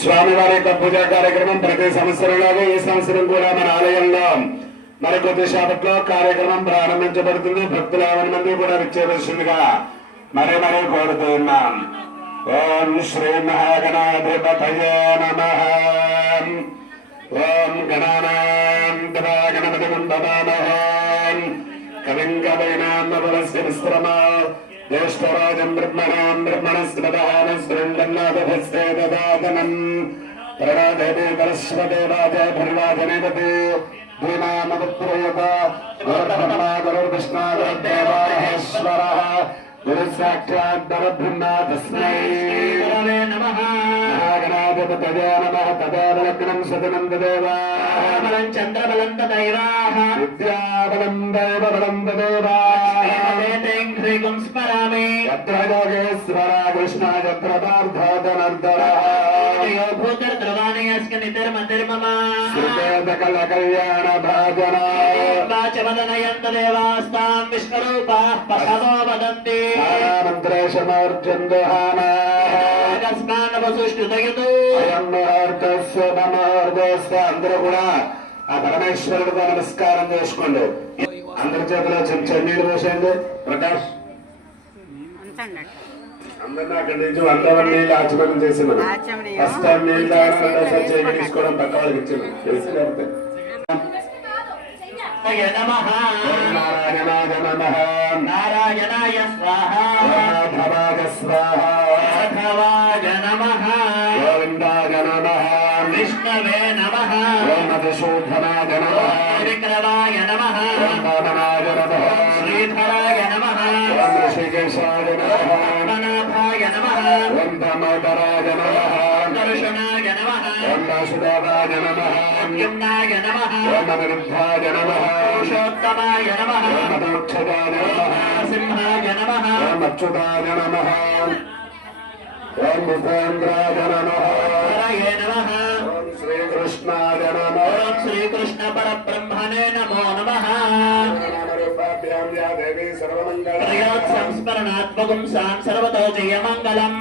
స్వామివారి యొక్క పూజా కార్యక్రమం ప్రతి సంవత్సరంలాగే ఈ సంవత్సరం కూడా మన ఆలయంలో మరికొద్ది సేపట్లో కార్యక్రమం ప్రారంభించబడుతుంది. భక్తులు 50 మంది కూడా విచ్చేవలసిందిగా మరీ కోరుతూ ఉన్నాం. ఓం శ్రీ మహాగణాధిపతయే నమః. ఓం గణానాంతరా గణపతిం భవామహే. కవిం కవీనామవలస్య విశ్రమా జ్యేష్ఠరాజం బ్రహ్మణాం బ్రహ్మణస్పదహానస్ృండన్నాథభస్తే దదాతనం ప్రణాదేవి సరస్వదేవాజ భర్వాజనేపతి ధీనామపుత్రయత గురుర్బ్రహ్మా గురుర్విష్ణు గురుర్దేవోమహేశ్వరః గురుసాక్షాత్ పరబ్రహ్మ తస్మై నమః. గణాధిపతయే నమః. తదేవలగ్నం సదనం తదేవాబలం చంద్రబలం తదైవాః విద్యాబలం దైవబలం తదేవాః స్మరామి. యత్ర యోగేశ్వర కృష్ణ యత్ర పార్థోదనర్దరః భూతర్ద్రవాణి అస్క నితర్మతిర్మమ సకల కళ్యాణ భాజన వాచవదనయంత దేవాస్తాం విష్ణురూపాః పశవో వదంతి మంత్రేశమర్జందహానా కస్మాన్ వసుష్టుదయతు అయం ముహూర్తస్య నమోర్దస్య. అందరూ కూడా ఆ పరమేశ్వరుడితో నమస్కారం చేసుకోండి. అందరి చేతిలో చెన్నీళ్ళు పోసేయండి. ప్రకాష్ అందరినీ అక్కడి నుంచి 100 నీళ్ళు ఆచమనం చేసి మనం ఫస్ట్ టైం నీళ్ళు తీసుకోవడం పక్క వాళ్ళకి ఇచ్చింది తెలిసి లేకపోతే. నారాయణాయ నమః. నారాయణాయ స్వాహ. మాధవాయ స్వాహ. మాధవాయ నమః. గోవిందాయ నమః. విష్ణవే నమః. మధుసూదనాయ నమః. విక్రమాయ నమః. వామనాయ నమః. శ్రీధరాయ నమః. ఋషికేశాయ నమః. నాథాయ నమః. దామోదరాయ నమః. దర్శనాయ నమః. వాసుదేవాయ నమః. యమునాయ నమః. అనిరుద్ధాయ నమః. పురుషోత్తమాయ నమః. మోక్షదాయ నమః. సింహాయ నమః. అచ్యుతాయ నమః. ఓం ఉపేంద్రాయ నమః. హరయే నమః. ఓం శ్రీకృష్ణాయ నమః. ఓం శ్రీకృష్ణ పరబ్రహ్మణే నమో నమః. సంస్మరణాత్మకం సాం సర్వతో జయమంగళం.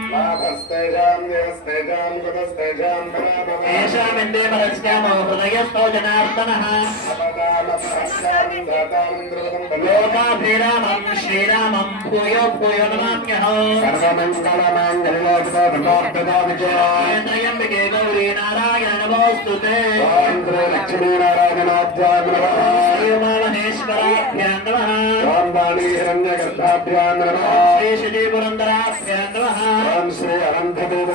ఏషామిందే పరస్యామో హృదయస్థో జనార్దనః. లోకాభిరామం శ్రీరామం భూయో భూయో నమామ్యహం. త్రయంబికే గౌరీ నారాయణ నమోస్తుతే. లక్ష్మీనారాయణాభ్యాం నమః. శ్రీమహేశ్వరాభ్యాం నమః. హిరణ్యగర్భాభ్యాం నమః. శ్రీ పురందరాభ్యాం నమః. శ్రీ అనంతదేవ